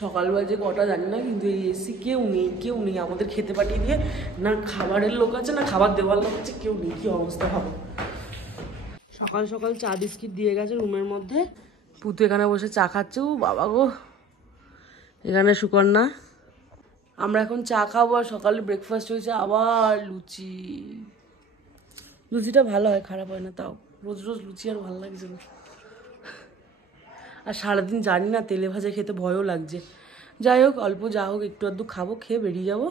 সকাল বাজে কটা জানি না, কিন্তু এই এসি কেউ নেই আমাদের খেতে পাঠিয়ে দিয়ে, না খাবারের লোক আছে না খাবার দেওয়ার লোক আছে, কেউ নেই। কি অবস্থা ভাবো। সকাল সকাল চা বিস্কিট দিয়ে গেছে রুমের মধ্যে, পুতু এখানে বসে চা খাচ্ছে। ও বাবা গো, এখানে সুকন্যা। আমরা এখন চা খাবো, আর সকালে ব্রেকফাস্ট হয়েছে আবার লুচি। লুচিটা ভালো হয়, খারাপ হয় না, তাও রোজ রোজ লুচি আর ভালো লাগছে না। আর সারাদিন জানি না, তেলে ভাজা খেতে ভয়ও লাগছে। যাই হোক, অল্প যা হোক একটু আধটু খাবো, খেয়ে বেরিয়ে যাবো।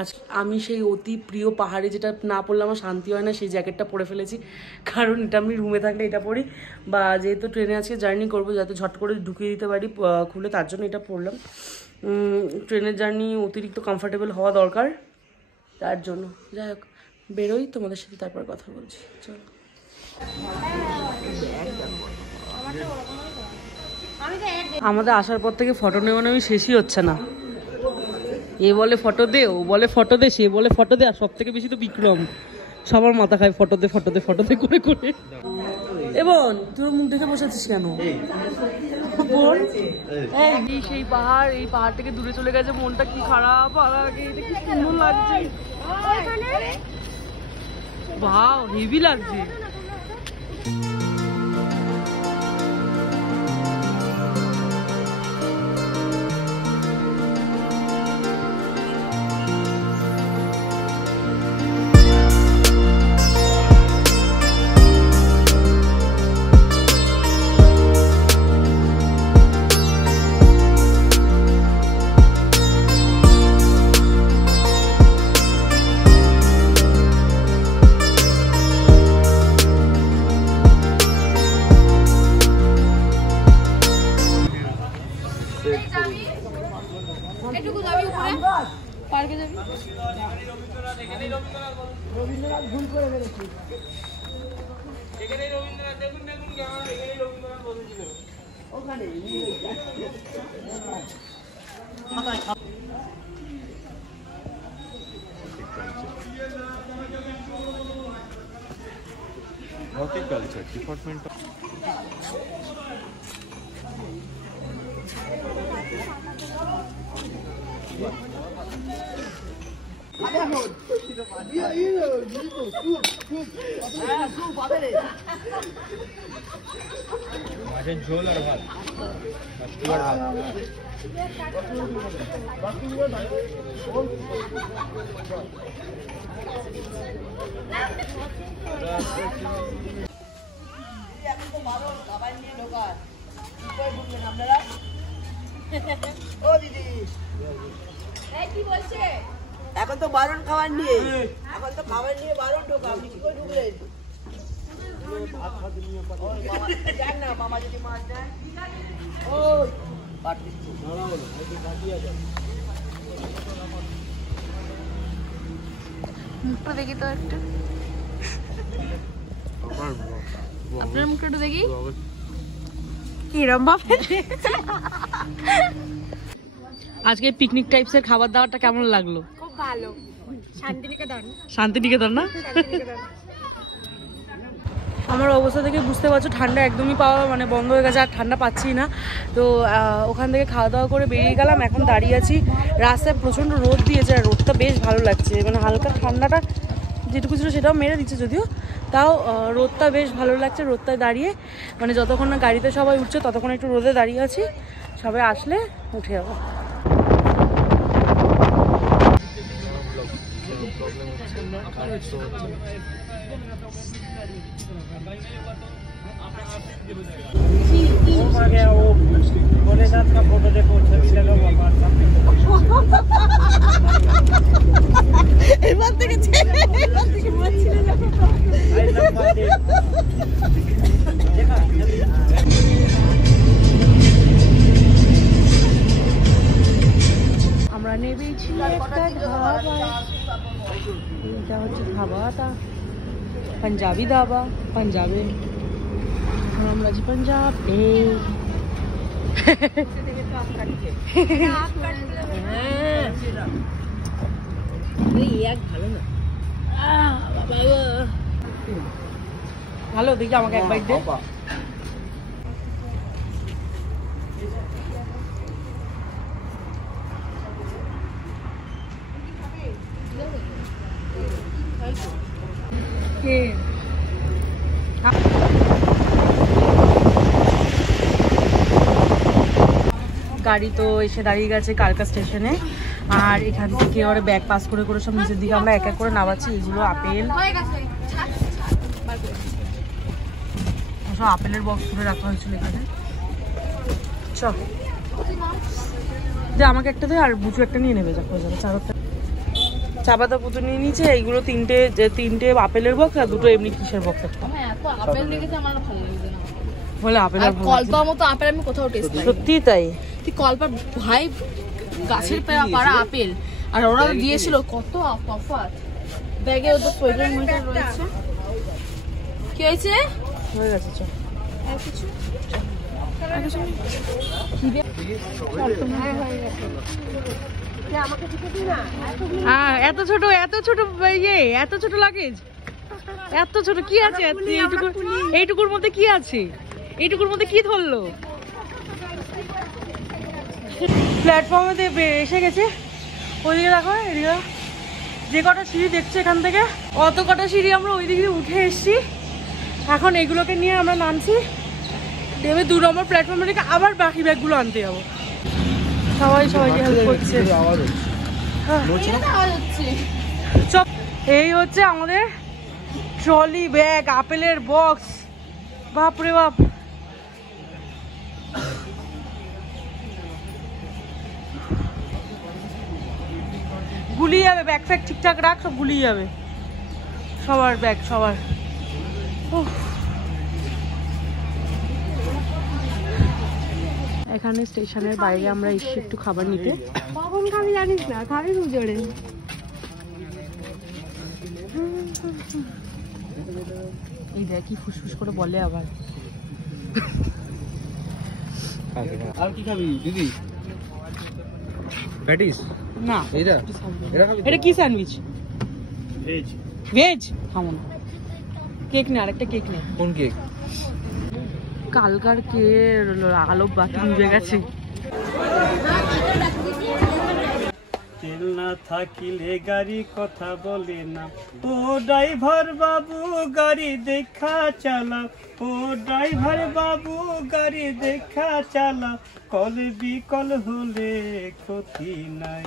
আজ আমি সেই অতি প্রিয় পাহাড়ে, যেটা না পরলে আমার শান্তি হয় না, সেই জ্যাকেটটা পরে ফেলেছি। কারণ এটা আমি রুমে থাকলে এটা পরি, বা যেহেতু ট্রেনে আজকে জার্নি করবো, যাতে ঝট করে ঢুকিয়ে দিতে পারি খুলে, তার জন্য এটা পরলাম। ট্রেনের জার্নি অতিরিক্ত কমফোর্টেবল হওয়া দরকার, তার জন্য। যাই হোক, বেরোই, তোমাদের সাথে তারপর কথা বলছি। চলো। আমাদের আসার পর থেকে ফটো নেওয়া নেওয়া শেষই হচ্ছে না। এ বলে ফটো দে, ও বলে ফটো দে, সে বলে ফটো দে, আর সব থেকে বেশি তো বিক্রম। সবার মাথা খায় ফটো দে ফটো দে ফটো দে করে করে। এবং তোর মুখ দেখে বসে আছিস কেন? সেই পাহাড়, এই পাহাড় থেকে দূরে চলে গেছে, মনটা কি খারাপ। কি সুন্দর লাগছে, বাহ হেভি লাগছে। রবীন্দ্রনাথ ভুল করে ফেলেছি। ওখানে হর্টিকালচার ডিপার্টমেন্ট। মাছের ঝোল আর ভাত। এখন তো ভালো খাবার নিয়ে ঢোকার কি করে ঢুকবেন আপনারা? ও দিদি কি বলছে? এখন তো বারণ খাবার নিয়ে, এখন তো খাবার নিয়ে বারণ ঢোকা, আপনি কি করে ঢুকলেন? যান না, মামা যদি মাছ দেয়। ওই মুখটা দেখি তো একটু, আপনার মুখটা একটু দেখি কিরম ভাবে। আজকে পিকনিক টাইপসের খাবার দাবারটা কেমন লাগলো? খুব ভালো। শান্তিনিকেতন। শান্তিনিকেতন না? আমার অবস্থা থেকে বুঝতে পারছো, ঠান্ডা একদমই পাওয়া মানে বন্ধ হয়ে গেছে, আর ঠান্ডা পাচ্ছি না। তো ওখান থেকে খাওয়া দাওয়া করে বেরিয়ে গেলাম, এখন দাঁড়িয়ে আছি। রাস্তায় প্রচণ্ড রোদ দিয়েছে, আর রোদটা বেশ ভালো লাগছে, মানে হালকা ঠান্ডাটা যেটুকু ছিল সেটাও মেরে দিচ্ছে যদিও, তাও রোদটা বেশ ভালো লাগছে। রোদটায় দাঁড়িয়ে মানে যতক্ষণ না গাড়িতে সবাই উঠছে ততক্ষণ একটু রোদে দাঁড়িয়ে আছি, সবাই আসলে উঠে যাবো। এবার থেকে আমরা নেমেছি একটা ধাবায়, এটা হচ্ছে ধাবাটা পাঞ্জাবি ধাবা, পাঞ্জাবে। এখন আমরা আছি পাঞ্জাবে। ভালো না, ভালো দেখি আমাকে এক বাইক দে। গাড়ি তো এসে দাঁড়িয়ে গেছে কালকা স্টেশনে। আর এখান থেকে ওরা ব্যাগ পাস করে করে সব নিচের দিকে আমরা এক এক করে নামাচ্ছি। এগুলো আপেল, সব আপেলের বক্স করে রাখা হয়েছিল এখানে। চল যে আমাকে একটা দে, আর বুচু একটা নিয়ে নেবে, যা হয়ে যাবে। চারটা চা পাতা পুজো নিয়ে নিচ্ছে। এইগুলো তিনটে আপেলের বক্স আর দুটো এমনি কিসের বক্স একটা। আপেল দেখেছে আমার ভালো লাগছে না। বলে আপেল আর কল্পার মতো আপেল আমি কোথাও টেস্ট পাইনি। সত্যি তাই। তুই কল্পার ভাই গাছের পাড়া আপেল, আর ওরা দিয়েছিল কত তফাৎ। ব্যাগে ওদের প্রয়োজন মিটার রয়েছে। কি হয়েছে? হয়ে গেছে। চল আর কিছু হ্যাঁ, এত ছোট ইয়ে, এত ছোট লাগেজ, এত ছোট কি আছে? এইটুকুর মধ্যে কি আছে? এইটুকুর মধ্যে কি ধরলো? প্ল্যাটফর্মে এসে গেছে। ওইদিকে দেখো, এদিকে যে কটা সিঁড়ি দেখছো এখান থেকে, অত কটা সিঁড়ি আমরা ওই দিকে উঠে এসছি। এখন এগুলোকে নিয়ে আমরা নামছি, নেমে 2 নম্বর প্ল্যাটফর্মে রেখে আবার বাকি ব্যাগগুলো আনতে যাবো। সবাইকে হেল্প করছে। চপ, এই হচ্ছে আমাদের ট্রলি ব্যাগ, আপেলের বক্স। বাপরে বাপ, গুলিয়ে যাবে। ব্যাগ ফ্যাগ ঠিকঠাক রাখ, সব গুলিয়ে যাবে। সবার ব্যাগ, সবার। এখানে স্টেশনের বাইরে আমরা এসে একটু খাবার নিতে। কখন খাবি জানিস না, খাবি খুব জোরে। এই দেখ কি ফুসফুস করে বলে আবার। আর কি খাবি দিদি? প্যাটিস না, এটা খাবি? এটা কি স্যান্ডউইচ? ভেজ। ভেজ খাবো না। কেক নে, আরেকটা কেক নে। কোন কেক? কালকার কে আলো বাকি নিভে গেছে। তেল না থাকিলে গাড়ি কথা বলে না। ও ড্রাইভার বাবু গাড়ি দেখা চালা, ও ড্রাইভার বাবু গাড়ি দেখা চালা। কল বিকল হলে ক্ষতি নাই,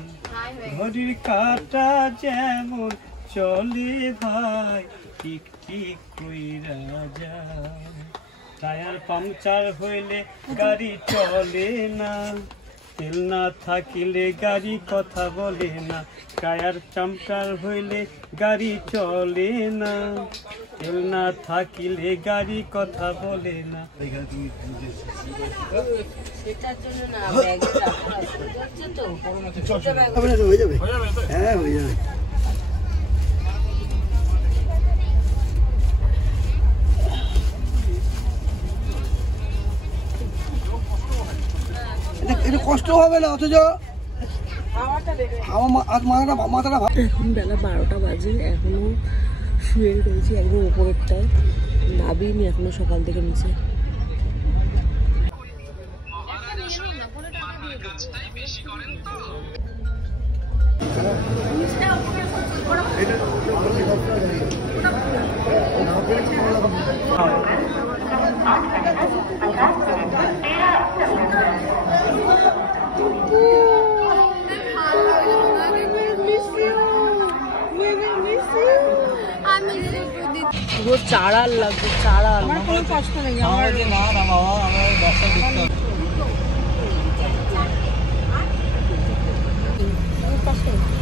ঘড়ির কাটা যেমন চলে ভাই, টিক টিক কইরা যায়। টায়ার পাংচার হইলে গাড়ি চলে না, তেল না থাকিলে গাড়ি কথা বলে না। টায়ার পাংচার হইলে গাড়ি চলে না, তেল না থাকিলে গাড়ি কথা বলে না। সেটার জন্য না, ব্যাগে রাখা আছে তো, হয়ে যাবে। হ্যাঁ, হয়ে যাবে। এটা কষ্ট হবে না, অথচ মাথাটা। এখন বেলা 12টা বাজে, এখনো শুয়ে রয়েছি একদম উপরেরটায়, নাবিনি এখনো সকাল থেকে নিচে। পুরো চাড়াল লাগছে, চাড়াল। আমার কোনো কষ্ট নেই, আমার না না বাবা, আমার ব্যবসা দেখতে হবে। কষ্ট নেই।